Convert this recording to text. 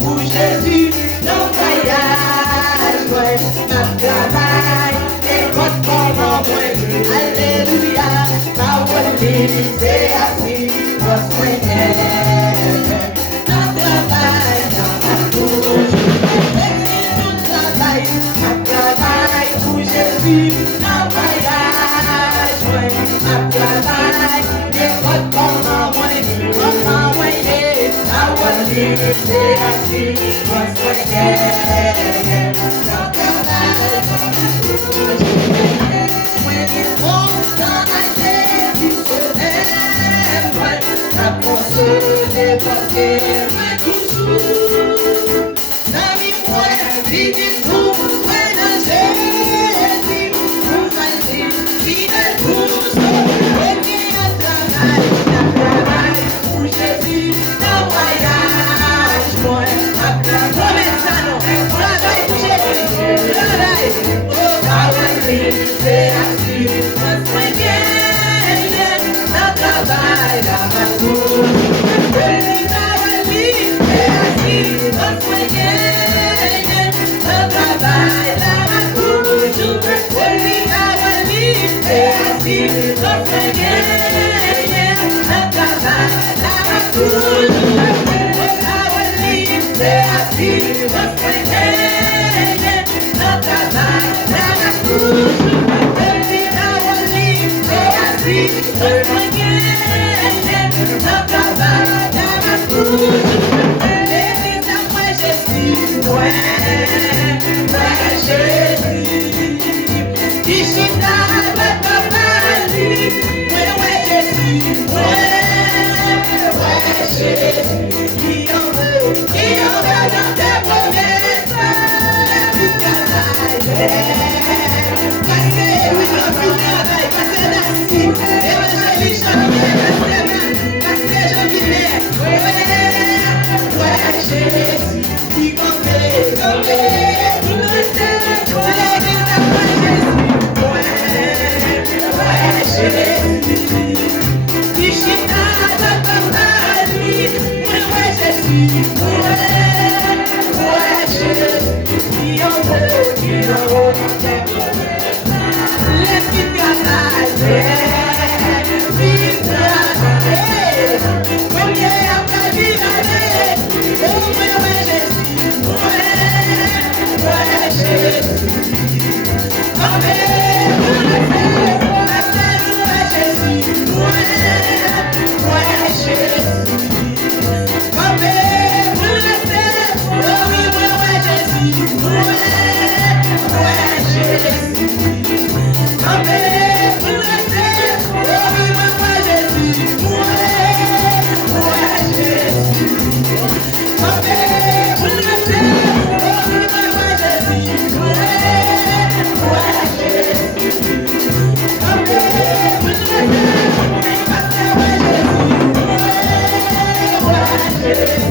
pour Jésus, non voyage, ouais, ma travail, et votre comment, ouais, alléluia, parole libre, c'est assis, votre moyen, ma travail, ma travail pour Jésus, non voyage, ouais, ma travail, et votre comment, ouais, c'est assis, votre moyen, non travail, when you walk dans la terre, tu se lèves, la pensée des papiers, mais toujours, la vie moelle, vivre tout, ouais, dans Jésus, pour ma vie, fidèle pour sauver, et qui a travail pour Jésus, dans voyage, moi, à travail pour Jésus, travail, oh, travail, c'est assis, moi, bien, dans travail, la matou, c'est assis, moi, bien, dans travail, la matou, c'est assis, moi, bien, dans travail, la matou, c'est assis, moi, Yeah.